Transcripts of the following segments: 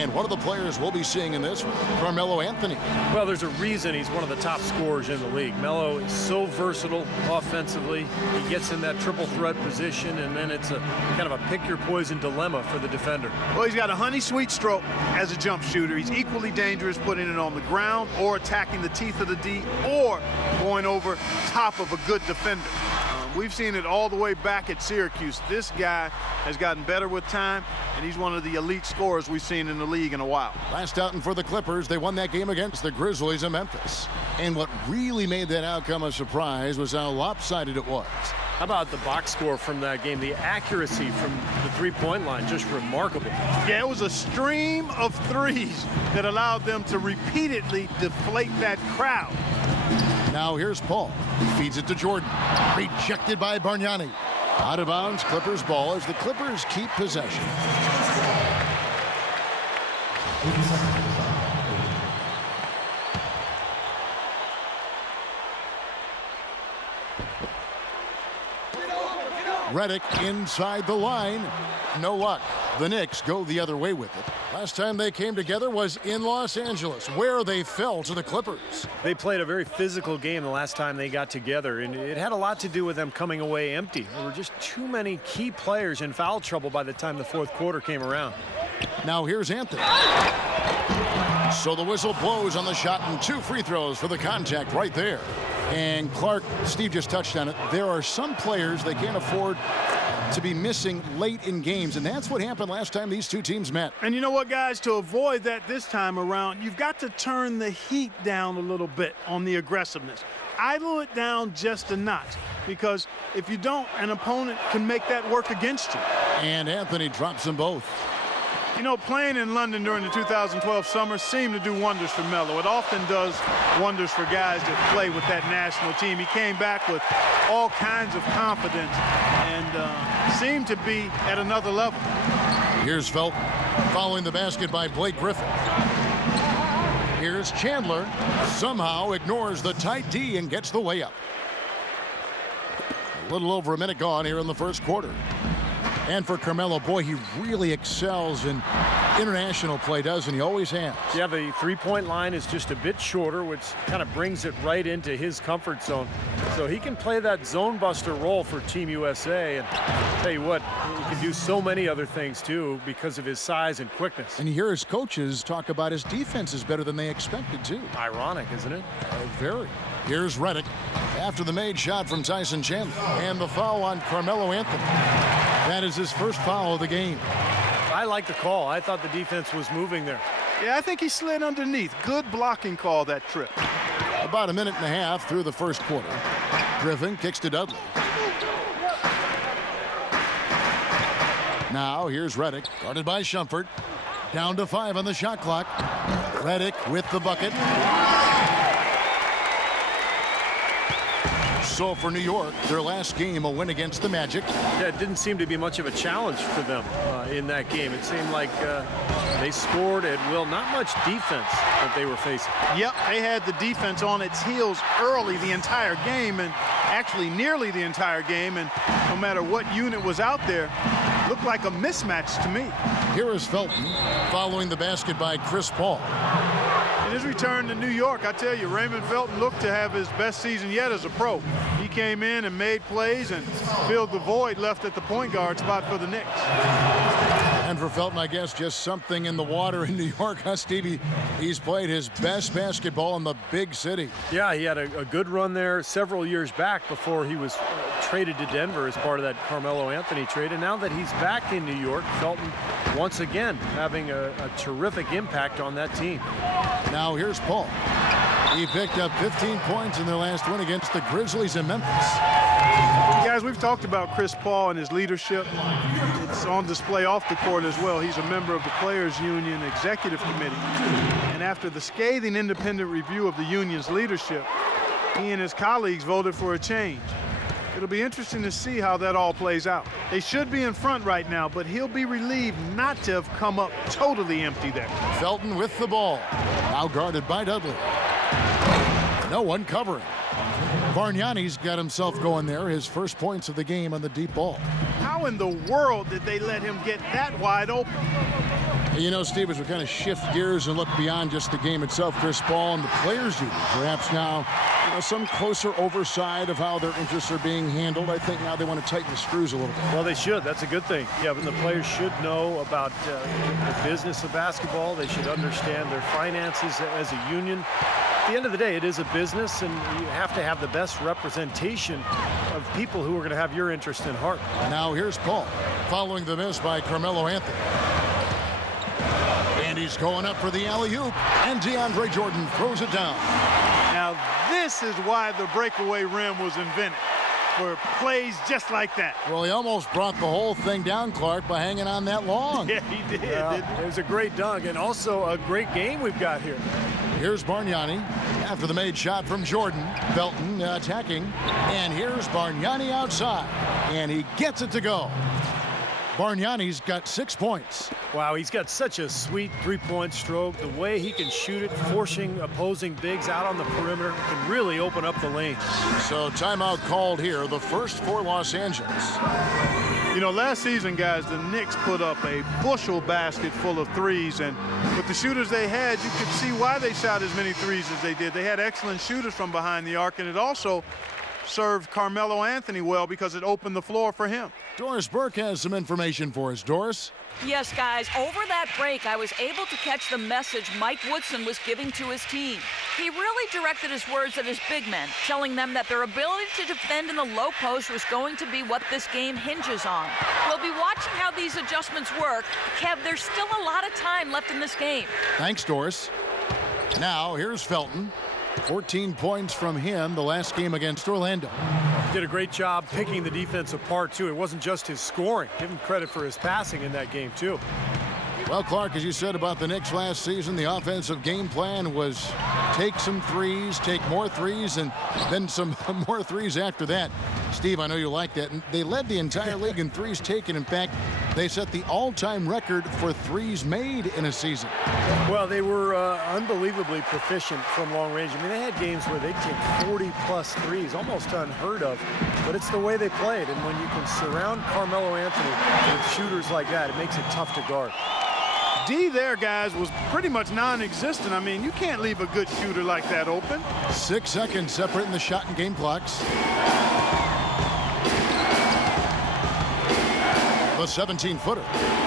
And one of the players we'll be seeing in this, Carmelo Anthony. Well, there's a reason he's one of the top scorers in the league. Melo is so versatile offensively. He gets in that triple threat position, and then it's a kind of a pick-your-poison dilemma for the defender. Well, he's got a honey-sweet stroke as a jump shooter. He's equally dangerous putting it on the ground or attacking the teeth of the D or going over top of a good defender. We've seen it all the way back at Syracuse. This guy has gotten better with time, and he's one of the elite scorers we've seen in the league in a while. Last outing for the Clippers, they won that game against the Grizzlies in Memphis. And what really made that outcome a surprise was how lopsided it was. How about the box score from that game? The accuracy from the three-point line, just remarkable. Yeah, it was a stream of threes that allowed them to repeatedly deflate that crowd. Now here's Paul. Feeds it to Jordan. Rejected by Bargnani. Out of bounds, Clippers ball as the Clippers keep possession. Redick inside the line. No luck. The Knicks go the other way with it. Last time they came together was in Los Angeles, where they fell to the Clippers. They played a very physical game the last time they got together, and it had a lot to do with them coming away empty. There were just too many key players in foul trouble by the time the fourth quarter came around. Now here's Anthony. So the whistle blows on the shot, and 2 free throws for the contact right there. And Clark, Steve just touched on it. There are some players they can't afford to be missing late in games, and that's what happened last time these two teams met. And you know what, guys? To avoid that this time around, you've got to turn the heat down a little bit on the aggressiveness. Idle it down just a notch, because if you don't, an opponent can make that work against you. And Anthony drops them both. You know, playing in London during the 2012 summer seemed to do wonders for Melo. It often does wonders for guys that play with that national team. He came back with all kinds of confidence and seemed to be at another level. Here's Felton following the basket by Blake Griffin. Here's Chandler. Somehow ignores the tight D and gets the layup. A little over a minute gone here in the first quarter. And for Carmelo, boy, he really excels in international play, doesn't he? Always has. Yeah, the three-point line is just a bit shorter, which kind of brings it right into his comfort zone. So he can play that zone buster role for Team USA. And I'll tell you what, he can do so many other things, too, because of his size and quickness. And you hear his coaches talk about his defense is better than they expected, too. Ironic, isn't it? Very. Here's Redick after the made shot from Tyson Chandler. And the foul on Carmelo Anthony. That is his first foul of the game. I like the call. I thought the defense was moving there. Yeah, I think he slid underneath. Good blocking call that trip. About a minute and a half through the first quarter. Griffin kicks to Dudley. Now here's Redick, guarded by Shumpert. Down to 5 on the shot clock. Redick with the bucket. So for New York, their last game, a win against the Magic. Yeah, it didn't seem to be much of a challenge for them in that game. It seemed like they scored at will. Not much defense that they were facing. Yep, they had the defense on its heels early the entire game, and actually nearly the entire game, and no matter what unit was out there, looked like a mismatch to me. Here is Felton following the basket by Chris Paul. In his return to New York, I tell you, Raymond Felton looked to have his best season yet as a pro. He came in and made plays and filled the void left at the point guard spot for the Knicks. And for Felton, I guess just something in the water in New York, huh, Stevie? He's played his best basketball in the big city. Yeah, he had a good run there several years back before he was traded to Denver as part of that Carmelo Anthony trade. And now that he's back in New York, Felton once again having a terrific impact on that team. Now here's Paul. He picked up 15 points in their last win against the Grizzlies in Memphis. Guys, we've talked about Chris Paul and his leadership. It's on display off the court as well. He's a member of the Players Union Executive Committee. And after the scathing independent review of the union's leadership, he and his colleagues voted for a change. It'll be interesting to see how that all plays out. They should be in front right now, but he'll be relieved not to have come up totally empty there. Felton with the ball. Now guarded by Dudley. No one covering. Bargnani's got himself going there. His first points of the game on the deep ball. How in the world did they let him get that wide open? You know, Steve, as we kind of shift gears and look beyond just the game itself, Chris Paul and the players' union, perhaps now, some closer oversight of how their interests are being handled. I think now they want to tighten the screws a little bit. Well, they should. That's a good thing. Yeah, but the players should know about the business of basketball. They should understand their finances as a union. At the end of the day, it is a business, and you have to have the best representation of people who are going to have your interest in heart. Now here's Paul, following the miss by Carmelo Anthony. And he's going up for the alley-oop, and DeAndre Jordan throws it down. Now, this is why the breakaway rim was invented, for plays just like that. Well, he almost brought the whole thing down, Clark, by hanging on that long. Yeah, he did. It was a great dunk, and also a great game we've got here. Here's Bargnani after the made shot from Jordan. Felton attacking, and here's Bargnani outside, and he gets it to go. Bargnani's got 6 points. Wow, he's got such a sweet three-point stroke. The way he can shoot it, forcing opposing bigs out on the perimeter, can really open up the lane. So timeout called here, the first for Los Angeles. You know, last season, guys, the Knicks put up a bushel basket full of threes, and with the shooters they had, you could see why they shot as many threes as they did. They had excellent shooters from behind the arc, and it also served Carmelo Anthony well because it opened the floor for him. Doris Burke has some information for us. Doris? Yes, guys, over that break, I was able to catch the message Mike Woodson was giving to his team. He really directed his words at his big men, telling them that their ability to defend in the low post was going to be what this game hinges on. We'll be watching how these adjustments work. Kev, there's still a lot of time left in this game. Thanks, Doris. Now, here's Felton. 14 points from him the last game against Orlando. He did a great job picking the defense apart, too. It wasn't just his scoring. Give him credit for his passing in that game, too. Well, Clark, as you said about the Knicks last season, the offensive game plan was take some threes, take more threes, and then some more threes after that. Steve, I know you like that. And they led the entire league in threes taken. In fact, they set the all-time record for threes made in a season. Well, they were unbelievably proficient from long range. I mean, they had games where they'd take 40-plus threes, almost unheard of. But it's the way they played. And when you can surround Carmelo Anthony with shooters like that, it makes it tough to guard. D there, guys, was pretty much non-existent. I mean, you can't leave a good shooter like that open. 6 seconds separating the shot and game clocks. The 17-footer.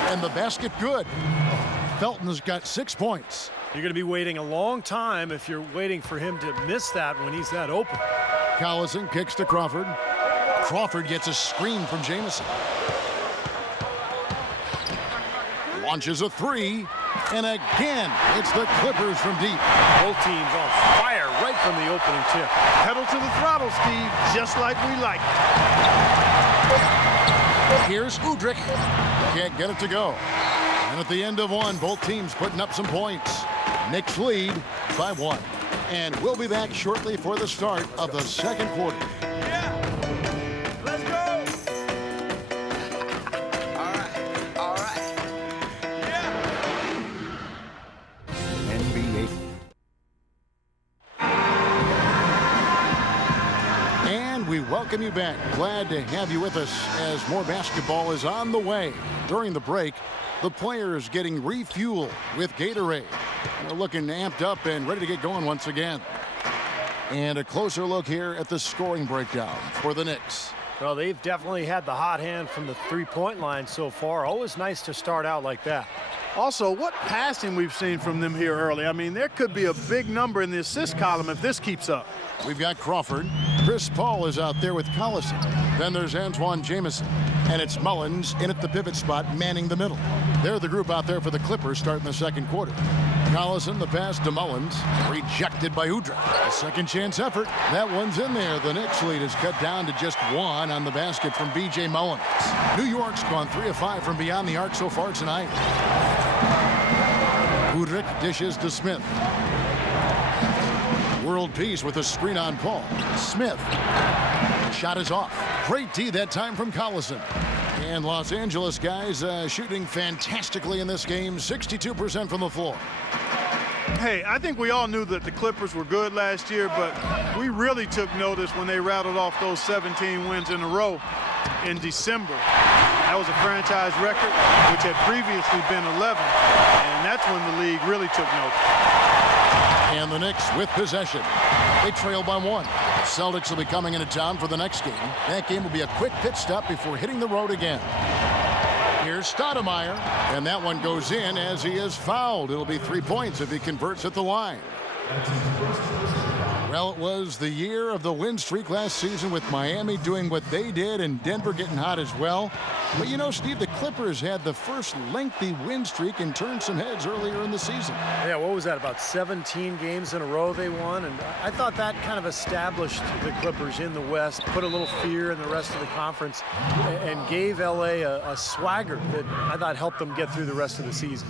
And the basket good. Felton has got 6 points. You're going to be waiting a long time if you're waiting for him to miss that when he's that open. Collison kicks to Crawford. Crawford gets a screen from Jamison. Launches a three, and again, it's the Clippers from deep. Both teams on fire right from the opening tip. Pedal to the throttle, Steve, just like we like. Here's Udrich. Can't get it to go. And at the end of one, both teams putting up some points. Knicks lead by 1. And we'll be back shortly for the start of the second quarter. We welcome you back. Glad to have you with us as more basketball is on the way. During the break, the players getting refueled with Gatorade. They're looking amped up and ready to get going once again. And a closer look here at the scoring breakdown for the Knicks. Well, they've definitely had the hot hand from the three-point line so far. Always nice to start out like that. Also, what passing we've seen from them here early. I mean, there could be a big number in the assist column if this keeps up. We've got Crawford. Chris Paul is out there with Collison. Then there's Antoine Jamison. And it's Mullins in at the pivot spot, manning the middle. They're the group out there for the Clippers starting the second quarter. Collison, the pass to Mullins, rejected by Udrich. A second chance effort. That one's in there. The Knicks lead is cut down to just 1 on the basket from B.J. Mullins. New York's gone 3 of 5 from beyond the arc so far tonight. Udrich dishes to Smith. World peace with a screen on Paul. Smith. Shot is off. Great D that time from Collison. And Los Angeles guys shooting fantastically in this game. 62% from the floor. Hey, I think we all knew that the Clippers were good last year, but we really took notice when they rattled off those 17 wins in a row in December. That was a franchise record, which had previously been 11, and that's when the league really took note. And the Knicks with possession. They trail by 1. Celtics will be coming into town for the next game. That game will be a quick pit stop before hitting the road again. Here's Stoudemire, and that one goes in as he is fouled. It'll be 3 points if he converts at the line. Well, it was the year of the win streak last season with Miami doing what they did and Denver getting hot as well. But you know, Steve, the Clippers had the first lengthy win streak and turned some heads earlier in the season. Yeah, what was that, about 17 games in a row they won? And I thought that kind of established the Clippers in the West, put a little fear in the rest of the conference, and gave LA a swagger that I thought helped them get through the rest of the season.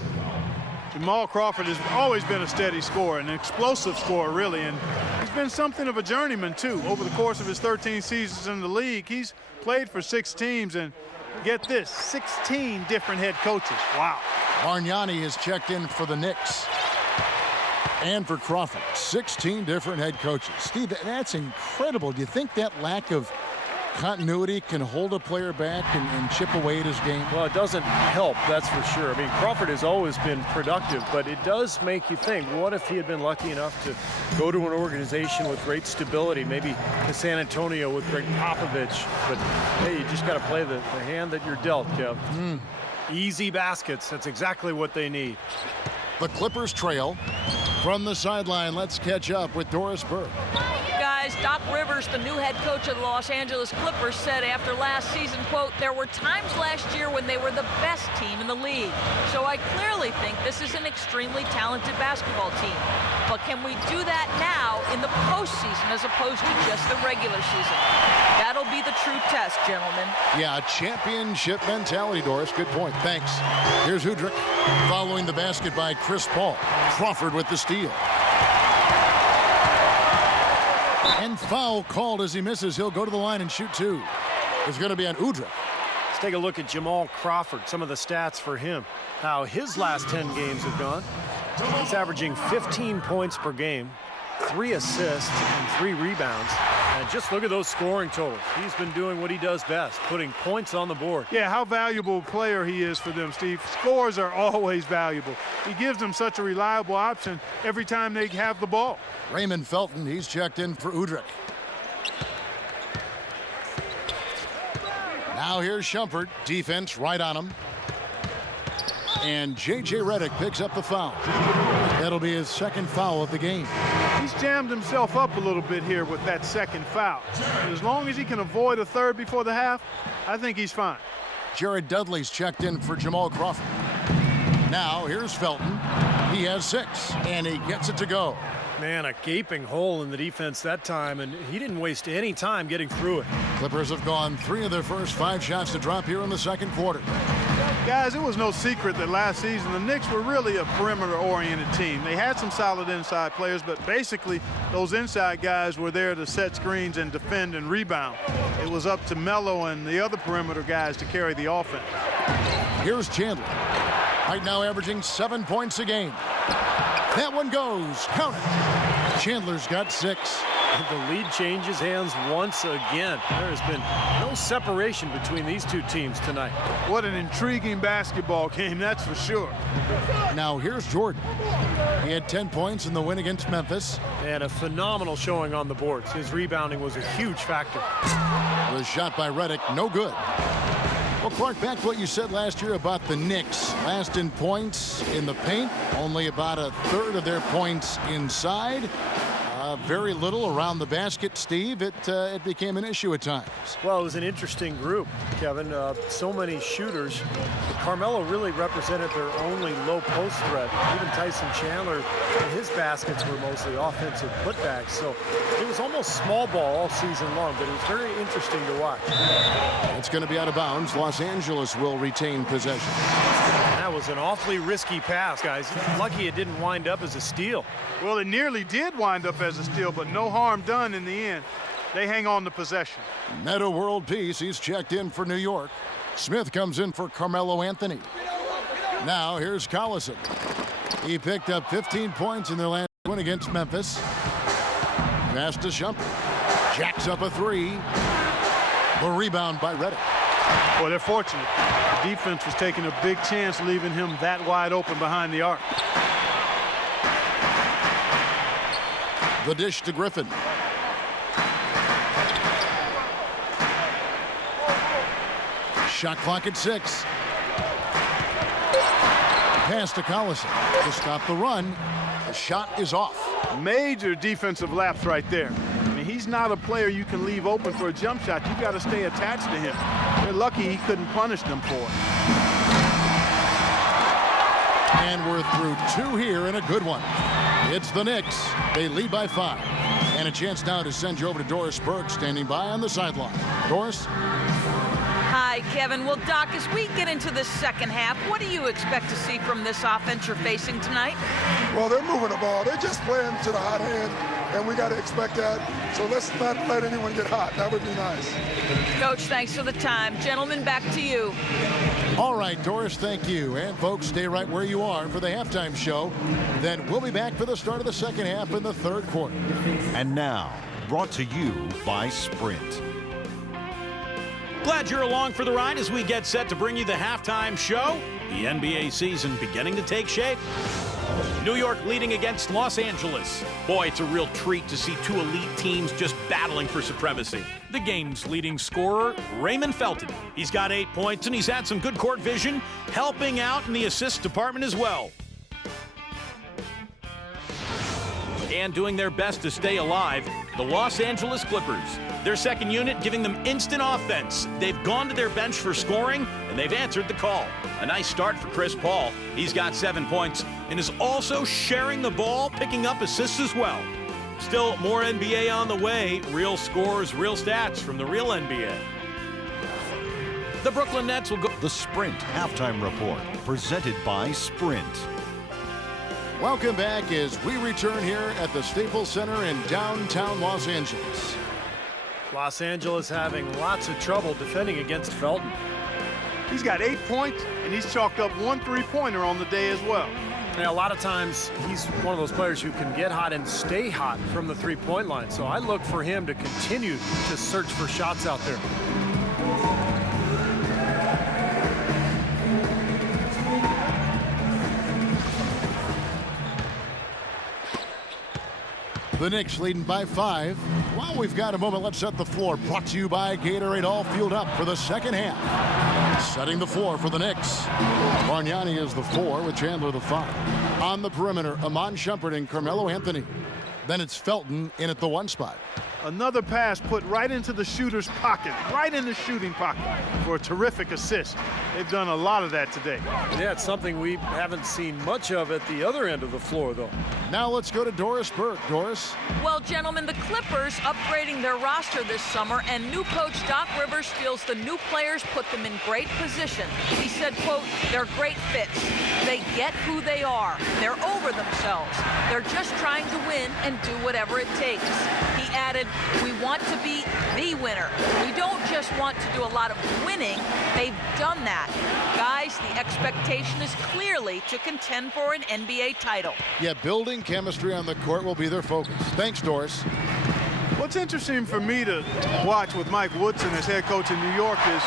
Jamal Crawford has always been a steady scorer, an explosive scorer, really, and he's been something of a journeyman, too. Over the course of his 13 seasons in the league, he's played for 6 teams, and get this, 16 different head coaches. Wow. Bargnani has checked in for the Knicks. And for Crawford, 16 different head coaches. Steve, that's incredible. Do you think that lack of continuity can hold a player back and chip away at his game? Well, it doesn't help, that's for sure. I mean, Crawford has always been productive, but it does make you think, what if he had been lucky enough to go to an organization with great stability, maybe to San Antonio with Greg Popovich, but hey, you just got to play the hand that you're dealt, Kev. Easy baskets, that's exactly what they need. The Clippers trail. From the sideline, let's catch up with Doris Burke. Guys, Doc Rivers, the new head coach of the Los Angeles Clippers, said after last season, quote, "There were times last year when they were the best team in the league. So I clearly think this is an extremely talented basketball team. But can we do that now in the postseason as opposed to just the regular season? That'll be the true test, gentlemen." Yeah, a championship mentality, Doris. Good point. Thanks. Here's Udrich following the basket by Chris Paul. Crawford with the steal. And foul called as he misses. He'll go to the line and shoot 2. It's going to be on Udrich. Let's take a look at Jamal Crawford, some of the stats for him. How his last 10 games have gone. He's averaging 15 points per game, 3 assists, and 3 rebounds. And just look at those scoring totals. He's been doing what he does best, putting points on the board. Yeah, how valuable a player he is for them, Steve. Scores are always valuable. He gives them such a reliable option every time they have the ball. Raymond Felton, he's checked in for Udrich. Now here's Shumpert. Defense right on him. And J.J. Redick picks up the foul. That'll be his second foul of the game. He's jammed himself up a little bit here with that second foul. But as long as he can avoid a third before the half, I think he's fine. Jared Dudley's checked in for Jamal Crawford. Now here's Felton. He has 6, and he gets it to go. Man, a gaping hole in the defense that time, and he didn't waste any time getting through it. Clippers have gone 3 of their first 5 shots to drop here in the second quarter. Guys, it was no secret that last season the Knicks were really a perimeter-oriented team. They had some solid inside players, but basically those inside guys were there to set screens and defend and rebound. It was up to Melo and the other perimeter guys to carry the offense. Here's Chandler. Right now averaging 7 points a game. That one goes. Count it. Chandler's got 6. The lead changes hands once again. There has been no separation between these two teams tonight. What an intriguing basketball game, that's for sure. Now here's Jordan. He had 10 points in the win against Memphis. And a phenomenal showing on the boards. His rebounding was a huge factor. The shot by Redick, no good. Well, Clark, back to what you said last year about the Knicks. Last in points in the paint, only about a third of their points inside. Very little around the basket, Steve. It became an issue at times. Well, it was an interesting group, Kevin. So many shooters. Carmelo really represented their only low post threat. Even Tyson Chandler, his baskets were mostly offensive putbacks. So it was almost small ball all season long, but it was very interesting to watch. It's going to be out of bounds. Los Angeles will retain possession. That was an awfully risky pass, guys. Lucky it didn't wind up as a steal. Well, it nearly did wind up as a steal, but no harm done in the end. They hang on to possession. Meta World Peace, he's checked in for New York. Smith comes in for Carmelo Anthony. Now here's Collison. He picked up 15 points in their last win against Memphis. Pass to Shumpert. Jacks up a 3. The rebound by Redick. Boy, they're fortunate. The defense was taking a big chance leaving him that wide open behind the arc. The dish to Griffin. Shot clock at 6. Pass to Collison to stop the run. The shot is off. Major defensive lapse right there. I mean, he's not a player you can leave open for a jump shot. You've got to stay attached to him. They're lucky he couldn't punish them for it. And we're through 2 here and a good one. It's the Knicks. They lead by 5. And a chance now to send you over to Doris Burke, standing by on the sideline. Doris? Hi, Kevin. Well, Doc, as we get into the second half, what do you expect to see from this offense you're facing tonight? Well, they're moving the ball. They're just playing to the hot hand, and we got to expect that. So let's not let anyone get hot. That would be nice. Coach, thanks for the time. Gentlemen, back to you. All right, Doris, thank you. And, folks, stay right where you are for the halftime show. Then we'll be back for the start of the second half in the third quarter. And now, brought to you by Sprint. Glad you're along for the ride as we get set to bring you the halftime show. The NBA season beginning to take shape. New York leading against Los Angeles. Boy, it's a real treat to see 2 elite teams just battling for supremacy. The game's leading scorer, Raymond Felton. He's got 8 points and he's had some good court vision, helping out in the assist department as well. And doing their best to stay alive, the Los Angeles Clippers. Their second unit giving them instant offense. They've gone to their bench for scoring, and they've answered the call. A nice start for Chris Paul. He's got 7 points and is also sharing the ball, picking up assists as well. Still more NBA on the way. Real scores, real stats from the real NBA. The Brooklyn Nets will go. The Sprint Halftime Report, presented by Sprint. Welcome back as we return here at the Staples Center in downtown Los Angeles. Los Angeles having lots of trouble defending against Felton. He's got 8 points, and he's chalked up 1 3-pointer on the day as well. Yeah, a lot of times he's one of those players who can get hot and stay hot from the 3-point line. So I look for him to continue to search for shots out there. The Knicks leading by 5. While we've got a moment, let's set the floor. Brought to you by Gatorade, all fueled up for the second half. Setting the floor for the Knicks. Bargnani is the 4 with Chandler the 5. On the perimeter, Iman Shumpert and Carmelo Anthony. Then it's Felton in at the 1 spot. Another pass put right into the shooter's pocket, right in the shooting pocket for a terrific assist. They've done a lot of that today. Yeah, it's something we haven't seen much of at the other end of the floor, though. Now let's go to Doris Burke. Doris? Well, gentlemen, the Clippers upgrading their roster this summer, and new coach Doc Rivers feels the new players put them in great position. He said, quote, they're great fits. They get who they are. They're over themselves. They're just trying to win and do whatever it takes. He added, we want to be the winner. We don't just want to do a lot of winning. They've done that. Guys, the expectation is clearly to contend for an NBA title. Yeah, building chemistry on the court will be their focus. Thanks, Doris. What's interesting for me to watch with Mike Woodson as head coach in New York is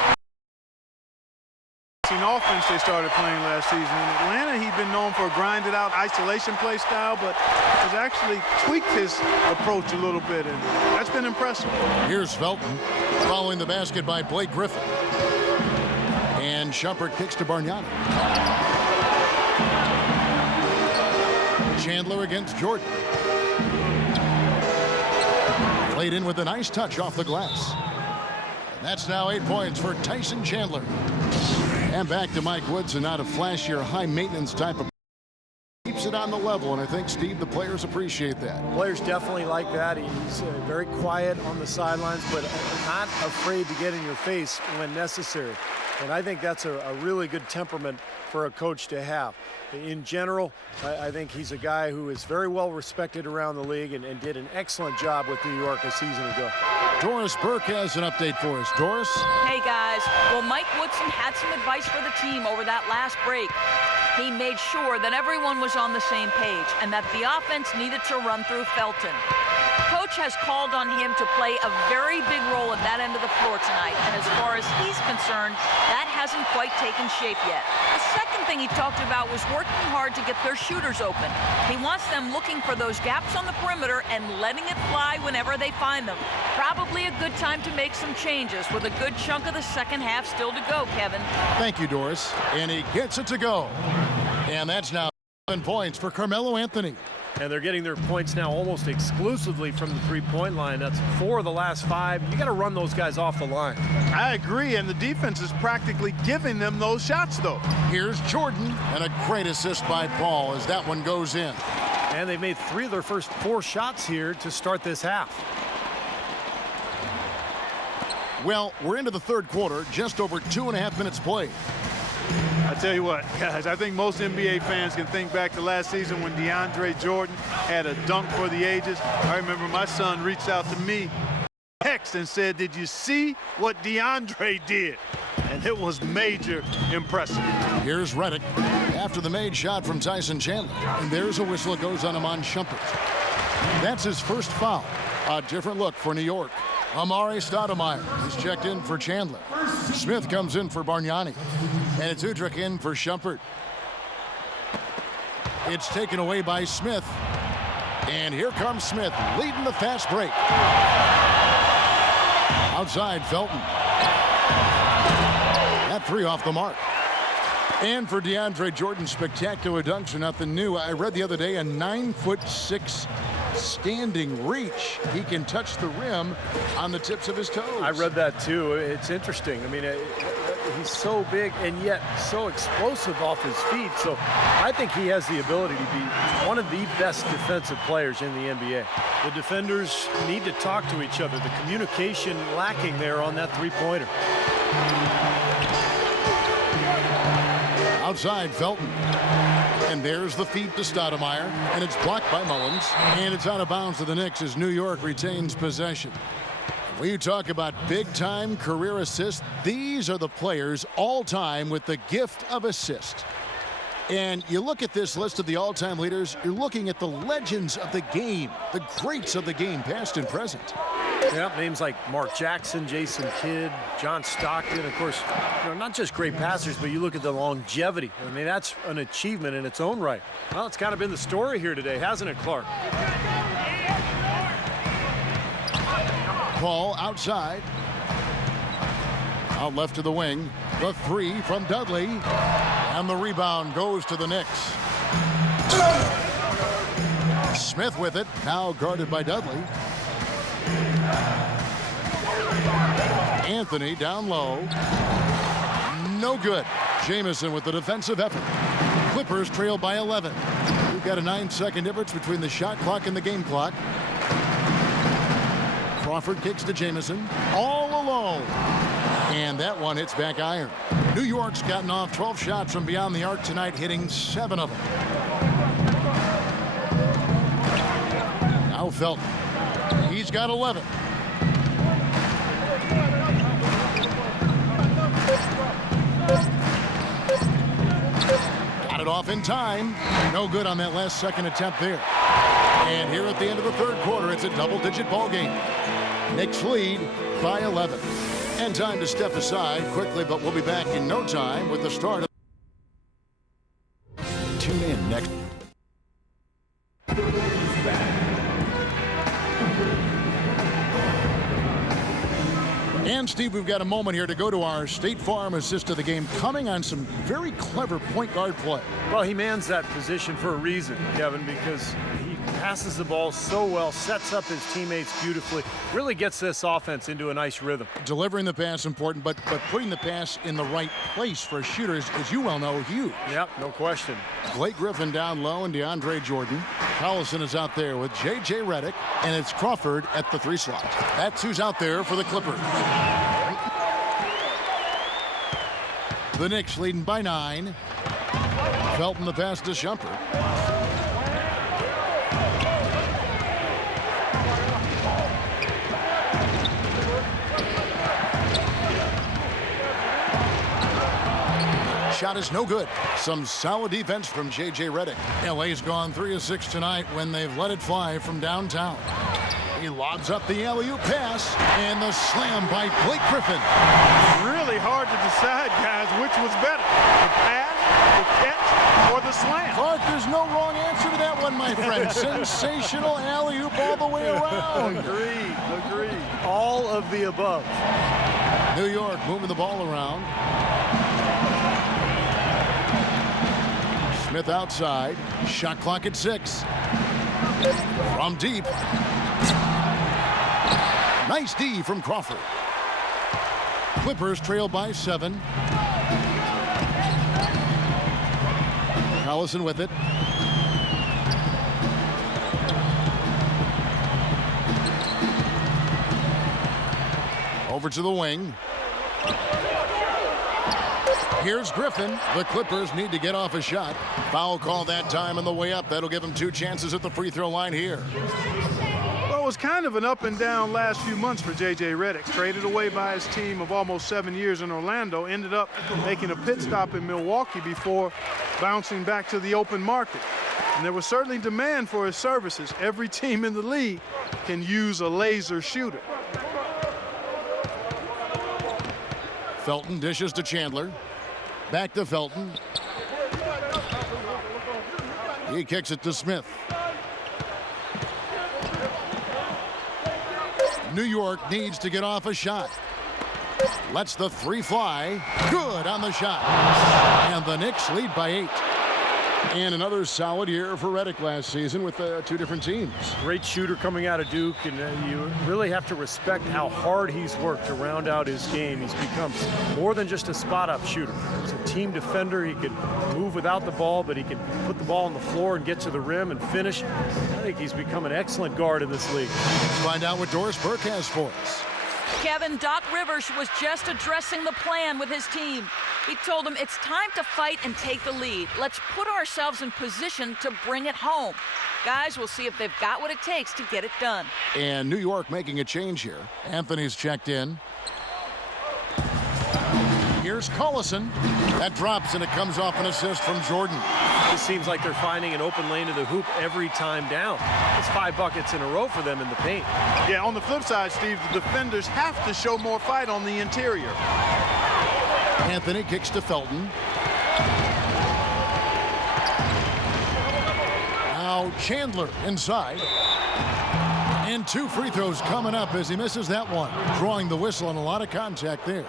offense they started playing last season. In Atlanta, he'd been known for a grinded-out isolation play style, but has actually tweaked his approach a little bit, and that's been impressive. Here's Felton following the basket by Blake Griffin. And Shumpert kicks to Bargnani. Chandler against Jordan. Played in with a nice touch off the glass. And that's now 8 points for Tyson Chandler. And back to Mike Woodson, not a flashier, high-maintenance type of. Keeps it on the level, and I think, Steve, the players appreciate that. Players definitely like that. He's very quiet on the sidelines, but not afraid to get in your face when necessary. And I think that's a really good temperament for a coach to have. In general, I think he's a guy who is very well respected around the league and did an excellent job with New York a season ago. Doris Burke has an update for us. Doris? Hey, guys. Well, Mike Woodson had some advice for the team over that last break. He made sure that everyone was on the same page and that the offense needed to run through Felton. Coach has called on him to play a very big role at that end of the floor tonight, and as far as he's concerned, that hasn't quite taken shape yet. The second thing he talked about was working hard to get their shooters open. He wants them looking for those gaps on the perimeter and letting it fly whenever they find them. Probably a good time to make some changes with a good chunk of the second half still to go, Kevin. Thank you, Doris. And he gets it to go. And that's now 7 points for Carmelo Anthony. And they're getting their points now almost exclusively from the three-point line. That's 4 of the last 5. You got to run those guys off the line. I agree, and the defense is practically giving them those shots, though. Here's Jordan, and a great assist by Paul as that one goes in. And they've made 3 of their first 4 shots here to start this half. Well, we're into the third quarter, just over 2.5 minutes played. I tell you what, guys, I think most NBA fans can think back to last season when DeAndre Jordan had a dunk for the ages. I remember my son reached out to me, text, and said, "Did you see what DeAndre did?" And it was major impressive. Here's Redick after the made shot from Tyson Chandler. And there's a whistle that goes on Iman Shumpert. That's his first foul. A different look for New York. Amare Stoudemire is checked in for Chandler. Smith comes in for Bargnani. And it's Udrich in for Shumpert. It's taken away by Smith. And here comes Smith leading the fast break. Outside Felton. That 3 off the mark. And for DeAndre Jordan, spectacular dunks are nothing new. I read the other day a 9'6" standing reach. He can touch the rim on the tips of his toes. I read that too. It's interesting. I mean, he's so big and yet so explosive off his feet. So I think he has the ability to be one of the best defensive players in the NBA. The defenders need to talk to each other. The communication lacking there on that three-pointer. Outside Felton. And there's the feed to Stoudemire, and it's blocked by Mullins, and it's out of bounds to the Knicks as New York retains possession. When you talk about big-time career assists, these are the players all-time with the gift of assist. And you look at this list of the all-time leaders, you're looking at the legends of the game, the greats of the game, past and present. Yeah, names like Mark Jackson, Jason Kidd, John Stockton, of course, not just great passers, but you look at the longevity. I mean, that's an achievement in its own right. Well, it's kind of been the story here today, hasn't it, Clark? Paul outside. Out left to the wing. The 3 from Dudley. And the rebound goes to the Knicks. Smith with it, now guarded by Dudley. Anthony down low. No good. Jamison with the defensive effort. Clippers trail by 11. We've got a 9-second difference between the shot clock and the game clock. Crawford kicks to Jamison. All alone. And that one hits back iron. New York's gotten off 12 shots from beyond the arc tonight, hitting 7 of them. Now Felton. He's got 11. Got it off in time. No good on that last second attempt there. And here at the end of the third quarter, it's a double-digit ball game. Knicks lead by 11. And time to step aside quickly, but we'll be back in no time with the start of. Tune in next. And Steve, we've got a moment here to go to our State Farm assist of the game, coming on some very clever point guard play. Well, he mans that position for a reason, Kevin, because he passes the ball so well, sets up his teammates beautifully, really gets this offense into a nice rhythm. Delivering the pass important, but putting the pass in the right place for shooters, as you well know, huge. Yep, no question. Blake Griffin down low and DeAndre Jordan. Collison is out there with J.J. Redick, and it's Crawford at the 3 slot. That's who's out there for the Clippers. The Knicks leading by 9. Felton the pass to Shumpert. shot is no good. Some solid defense from J.J. Redick. LA's gone 3 of 6 tonight when they've let it fly from downtown. He lobs up the alley-oop pass, and the slam by Blake Griffin. Really hard to decide, guys, which was better, the pass, the catch, or the slam. Clark, there's no wrong answer to that one, my friend. Sensational alley-oop all the way around. Agreed. All of the above. New York moving the ball around. Smith outside. Shot clock at 6. From deep. Nice D from Crawford. Clippers trail by 7. Collison with it. Over to the wing. Here's Griffin. The Clippers need to get off a shot. Foul call that time on the way up. That'll give them 2 chances at the free throw line here. Well, it was kind of an up and down last few months for J.J. Redick. Traded away by his team of almost 7 years in Orlando. Ended up making a pit stop in Milwaukee before bouncing back to the open market. And there was certainly demand for his services. Every team in the league can use a laser shooter. Felton dishes to Chandler. Back to Felton. He kicks it to Smith. New York needs to get off a shot. Lets the 3 fly. Good on the shot. And the Knicks lead by 8. And another solid year for Redick last season with 2 different teams. Great shooter coming out of Duke, and you really have to respect how hard he's worked to round out his game. He's become more than just a spot-up shooter. He's a team defender. He can move without the ball, but he can put the ball on the floor and get to the rim and finish. I think he's become an excellent guard in this league. Let's find out what Doris Burke has for us. Kevin, Doc Rivers was just addressing the plan with his team. He told them it's time to fight and take the lead. Let's put ourselves in position to bring it home. Guys, we'll see if they've got what it takes to get it done. And New York making a change here. Anthony's checked in. Here's Collison. That drops, and it comes off an assist from Jordan. It seems like they're finding an open lane to the hoop every time down. It's 5 buckets in a row for them in the paint. Yeah, on the flip side, Steve, the defenders have to show more fight on the interior. Anthony kicks to Felton. Now Chandler inside. And 2 free throws coming up as he misses that one. Drawing the whistle and a lot of contact there.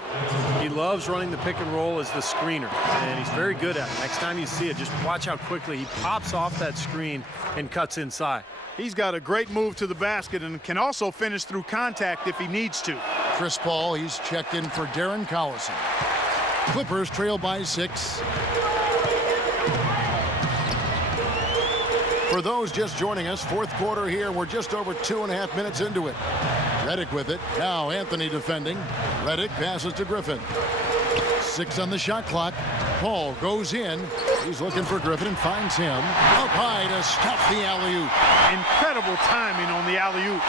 He loves running the pick and roll as the screener, and he's very good at it. Next time you see it, just watch how quickly he pops off that screen and cuts inside. He's got a great move to the basket and can also finish through contact if he needs to. Chris Paul, he's checked in for Darren Collison. Clippers trail by 6. For those just joining us, 4th quarter here. We're just over 2.5 minutes into it. Redick with it. Now Anthony defending. Redick passes to Griffin. 6 on the shot clock. Paul goes in. He's looking for Griffin and finds him. Up high to stuff the alley-oop. Incredible timing on the alley-oop.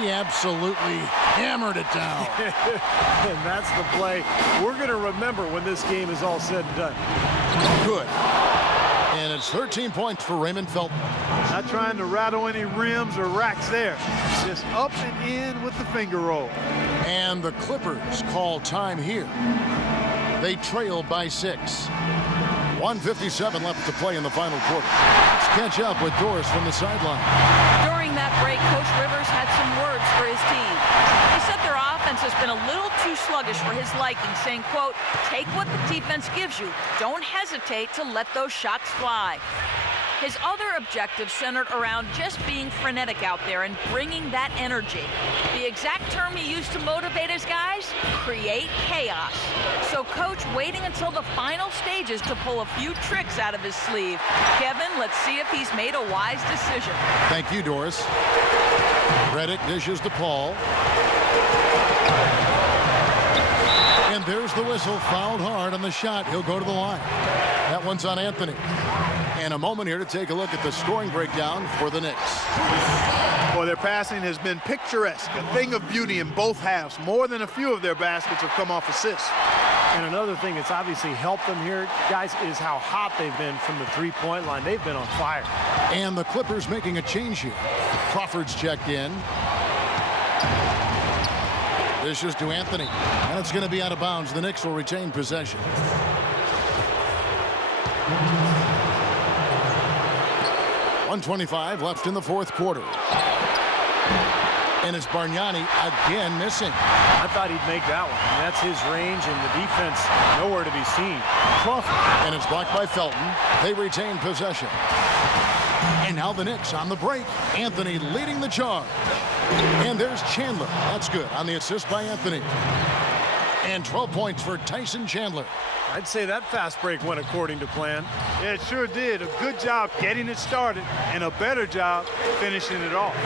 He absolutely hammered it down. And that's the play we're going to remember when this game is all said and done. Good. And it's 13 points for Raymond Felton. Not trying to rattle any rims or racks there. Just up and in with the finger roll. And the Clippers call time here. They trail by 6. 1:57 left to play in the final quarter. Let's catch up with Doris from the sideline. During that break, Coach Rivers had some words for his team. He said their offense has been a little too sluggish for his liking, saying, quote, take what the defense gives you. Don't hesitate to let those shots fly. His other objectives centered around just being frenetic out there and bringing that energy. The exact term he used to motivate his guys? Create chaos. So Coach waiting until the final stages to pull a few tricks out of his sleeve. Kevin, let's see if he's made a wise decision. Thank you, Doris. Redick dishes to Paul. And there's the whistle. Fouled hard on the shot. He'll go to the line. That one's on Anthony. And a moment here to take a look at the scoring breakdown for the Knicks. Boy, their passing has been picturesque, a thing of beauty in both halves. More than a few of their baskets have come off assists. And another thing that's obviously helped them here, guys, is how hot they've been from the three-point line. They've been on fire. And the Clippers making a change here. Crawford's checked in. This is to Anthony. And it's going to be out of bounds. The Knicks will retain possession. .125 left in the fourth quarter. And it's Bargnani again missing. I thought he'd make that one. And that's his range, and the defense nowhere to be seen. Crawford. And it's blocked by Felton. They retain possession. And now the Knicks on the break. Anthony leading the charge. And there's Chandler. That's good on the assist by Anthony. And 12 points for Tyson Chandler. I'd say that fast break went according to plan. Yeah, it sure did. A good job getting it started and a better job finishing it off.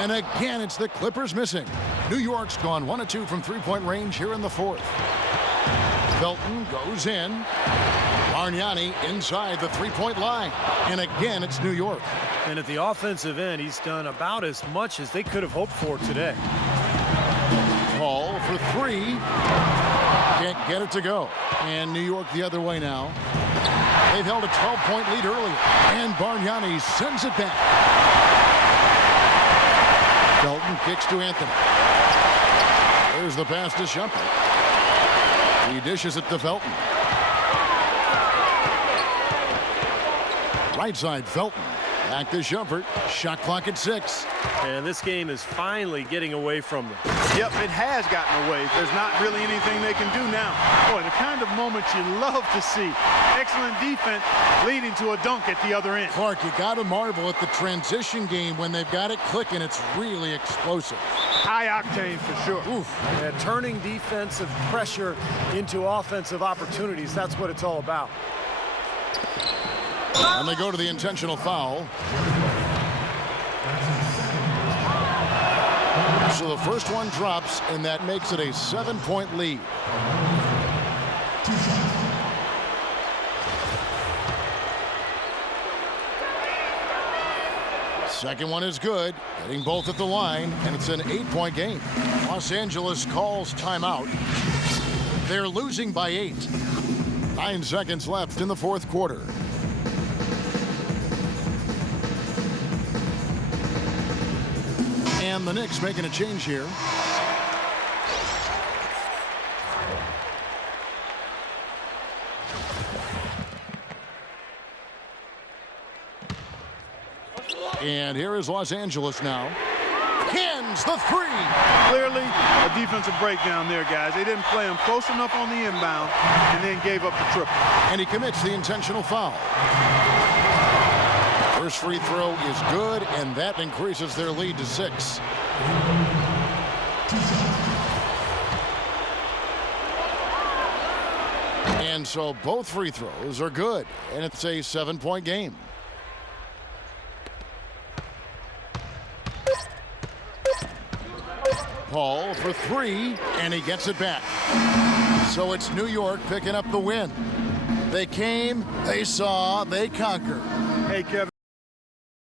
And again, it's the Clippers missing. New York's gone 1 of 2 from three-point range here in the fourth. Felton goes in. Bargnani inside the three-point line. And again, it's New York. And at the offensive end, he's done about as much as they could have hoped for today. Paul for three. Can't get it to go. And New York the other way now. They've held a 12-point lead earlier. And Bargnani sends it back. Felton kicks to Anthony. There's the pass to Shumpert. He dishes it to Felton. Right side, Felton. Back to Shumpert. Shot clock at 6. And this game is finally getting away from them. Yep, it has gotten away. There's not really anything they can do now. Boy, the kind of moments you love to see. Excellent defense leading to a dunk at the other end. Clark, you got to marvel at the transition game when they've got it clicking. It's really explosive. High octane for sure. Oof. And turning defensive pressure into offensive opportunities. That's what it's all about. And they go to the intentional foul. So the first one drops, and that makes it a 7-point lead. Second one is good, hitting both at the line, and it's an 8-point game. Los Angeles calls timeout. They're losing by 8. 9 seconds left in the fourth quarter. And the Knicks making a change here. And here is Los Angeles now. Hands the three. Clearly a defensive breakdown there, guys. They didn't play him close enough on the inbound and then gave up the triple. And he commits the intentional foul. First free throw is good, and that increases their lead to 6. And so both free throws are good, and it's a 7-point game. Paul for 3, and he gets it back. So it's New York picking up the win. They came, they saw, they conquered. Hey, Kevin.